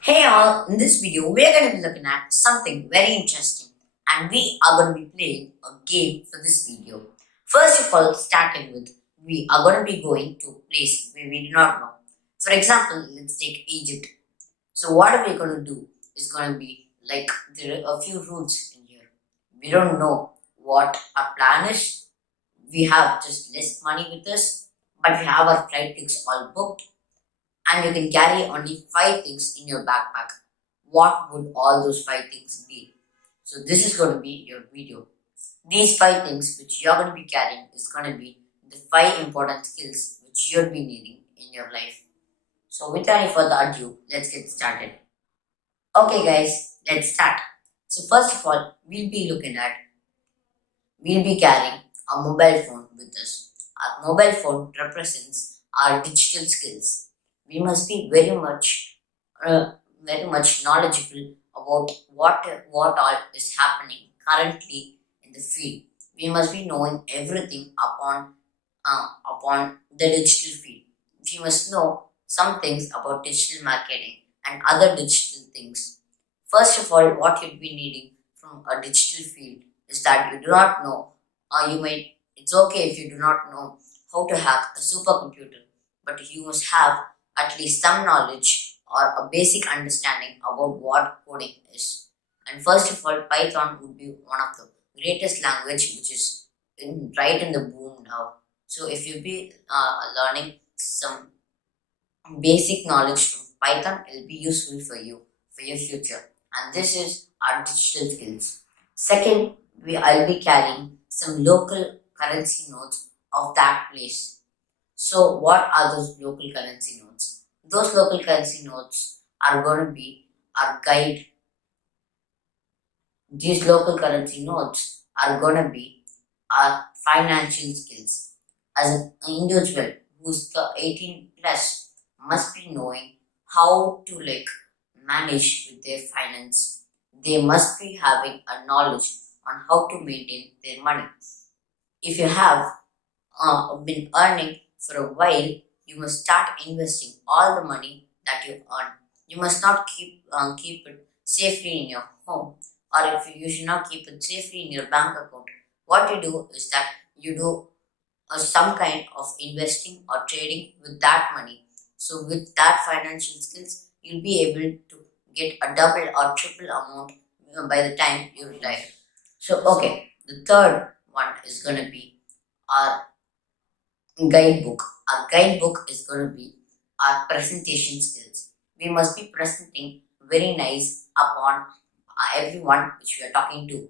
Hey all, in this video we are going to be looking at something very interesting and we are going to be playing a game for this video. First of all, starting with we are going to be going to a place where we do not know. For example, let's take Egypt. So what are we going to do is going to be like there are a few rules in here. We don't know what our plan is. We have just less money with us, but we have our flight tickets all booked and you can carry only five things in your backpack. What would all those five things be? So this is going to be your video. These five things which you're going to be carrying is going to be the five important skills which you'll be needing in your life. So without any further ado, let's get started. Okay guys, let's start. So first of all, we'll be carrying a mobile phone with us. Our mobile phone represents our digital skills. We must be uh, very much knowledgeable about what all is happening currently in the field. We must be knowing everything upon the digital field. We must know some things about digital marketing and other digital things. First of all, what you'll be needing from a digital field is that you do not know, or you might, it's okay if you do not know how to hack a supercomputer, but you must have at least some knowledge or a basic understanding about what coding is. And first of all, Python would be one of the greatest language which is right in the boom now. So if you be learning some basic knowledge from Python, it will be useful for you for your future. And this is our digital skills. Second, I'll be carrying some local currency notes of that place. So what are those local currency notes? Those local currency notes are going to be our guide. These local currency notes are going to be our financial skills. As an individual who's the 18 plus must be knowing how to manage with their finance. They must be having a knowledge on how to maintain their money. If you have been earning for a while, you must start investing all the money that you earn. You must not keep it safely in your home, or if you should not keep it safely in your bank account. What you do is that you do some kind of investing or trading with that money. So with that financial skills, you'll be able to get a double or triple amount by the time you retire. So okay, the third one is gonna be our guidebook. Our guidebook is going to be our presentation skills. We must be presenting very nice upon everyone which we are talking to.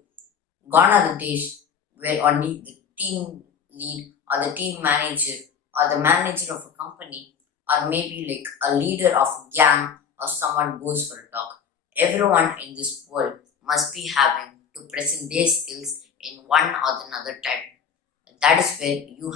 Gone are the days where only the team lead or the team manager or the manager of a company or maybe like a leader of a gang or someone goes for a talk. Everyone in this world must be having to present their skills in one or another type. That is where you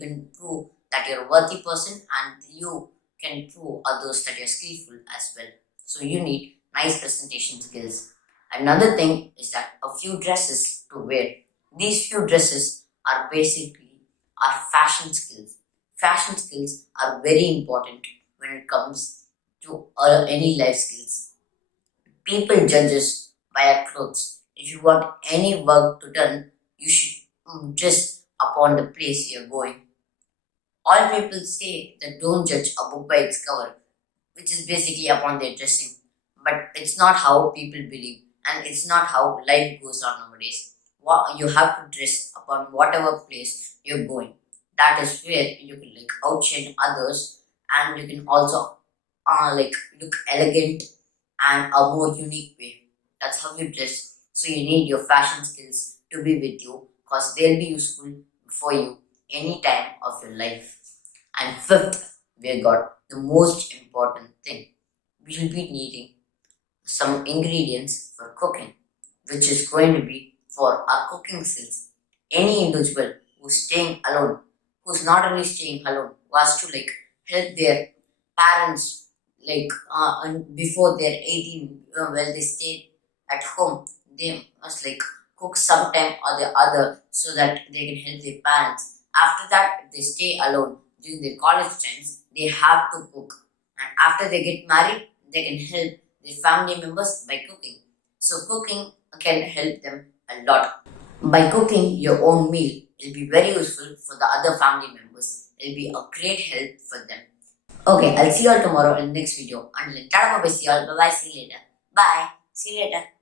can prove that you're a worthy person and you can prove others that you're skillful as well. So you need nice presentation skills. Another thing is that a few dresses to wear. These few dresses are basically our fashion skills. Fashion skills are very important when it comes to any life skills. People judge us by our clothes. If you want any work to done, you should dress upon the place you're going. All people say that don't judge a book by its cover, which is basically upon their dressing. But it's not how people believe, and it's not how life goes on nowadays. You have to dress upon whatever place you're going. That is where you can outshine others, and you can also look elegant and a more unique way. That's how you dress. So you need your fashion skills to be with you because they'll be useful for you any time of your life. And fifth, we got the most important thing. We'll be needing some ingredients for cooking, which is going to be for our cooking skills. Any individual who's staying alone, who's not only staying alone, who has to help their parents before they're 18, while they stay at home, they must cook sometime or the other so that they can help their parents. After that, if they stay alone during their college times, they have to cook. And after they get married, they can help their family members by cooking. So cooking can help them a lot. By cooking your own meal, it'll be very useful for the other family members. It'll be a great help for them. Okay, I'll see you all tomorrow in the next video. Until then, tada bye, see you all. Bye bye. See you later. Bye. See you later.